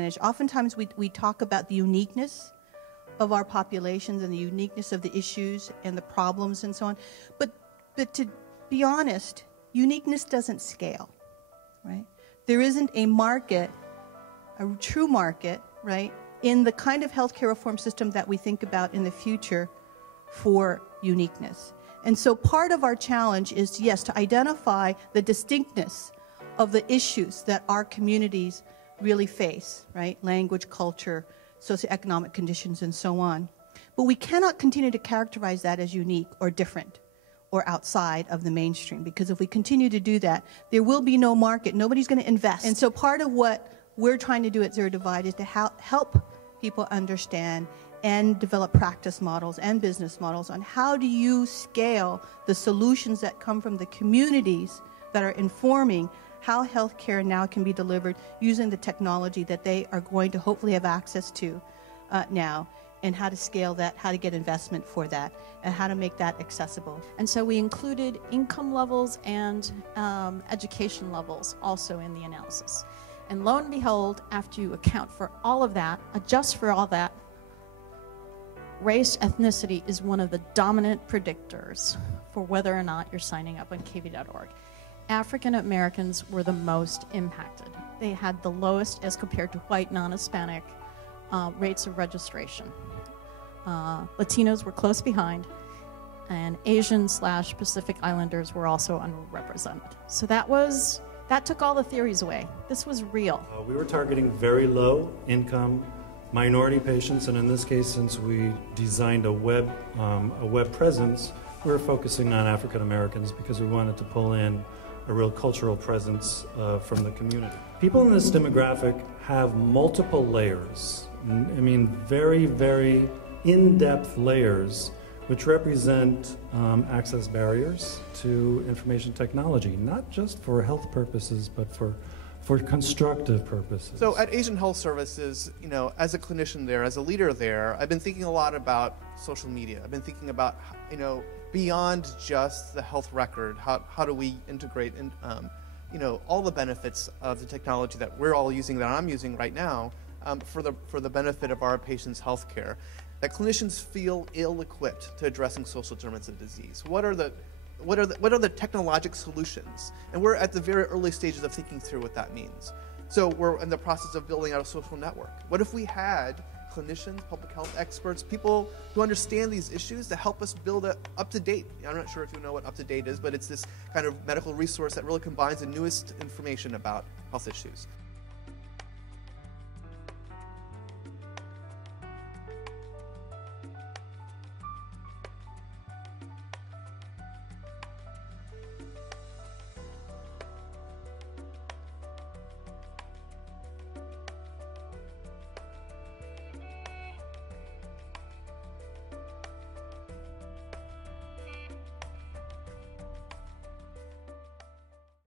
advantage. Oftentimes we talk about the uniqueness of our populations and the uniqueness of the issues and the problems and so on. But to be honest, uniqueness doesn't scale, right? There isn't a market, a true market, right, in the kind of healthcare reform system that we think about in the future for uniqueness. And so part of our challenge is, yes, to identify the distinctness of the issues that our communities really face, right? Language, culture, socioeconomic conditions, and so on. But we cannot continue to characterize that as unique or different or outside of the mainstream, because if we continue to do that, there will be no market. Nobody's going to invest. And so part of what we're trying to do at ZeroDivide is to help people understand and develop practice models and business models on how do you scale the solutions that come from the communities that are informing how healthcare now can be delivered using the technology that they are going to hopefully have access to now, and how to scale that, how to get investment for that, and how to make that accessible. And so we included income levels and education levels also in the analysis. And lo and behold, after you account for all of that, adjust for all that, race, ethnicity is one of the dominant predictors for whether or not you're signing up on KV.org. African Americans were the most impacted. They had the lowest as compared to white, non-Hispanic rates of registration. Latinos were close behind, and Asian/Pacific Islanders were also underrepresented. So that took all the theories away. This was real. We were targeting very low income minority patients, and in this case, since we designed a web presence, we were focusing on African Americans because we wanted to pull in a real cultural presence from the community. People in this demographic have multiple layers. I mean, very, very in-depth layers which represent access barriers to information technology, not just for health purposes, but for constructive purposes. So at Asian Health Services, you know, as a clinician there, as a leader there, I've been thinking a lot about social media. I've been thinking about, you know, beyond just the health record, how do we integrate in, you know, all the benefits of the technology that we're all using, that I'm using right now, for the benefit of our patients' health care. That clinicians feel ill-equipped to addressing social determinants of disease. What are the technologic solutions? And we're at the very early stages of thinking through what that means. So we're in the process of building out a social network. What if we had clinicians, public health experts, people who understand these issues to help us build a up-to-date, I'm not sure if you know what up-to-date is, but it's this kind of medical resource that really combines the newest information about health issues.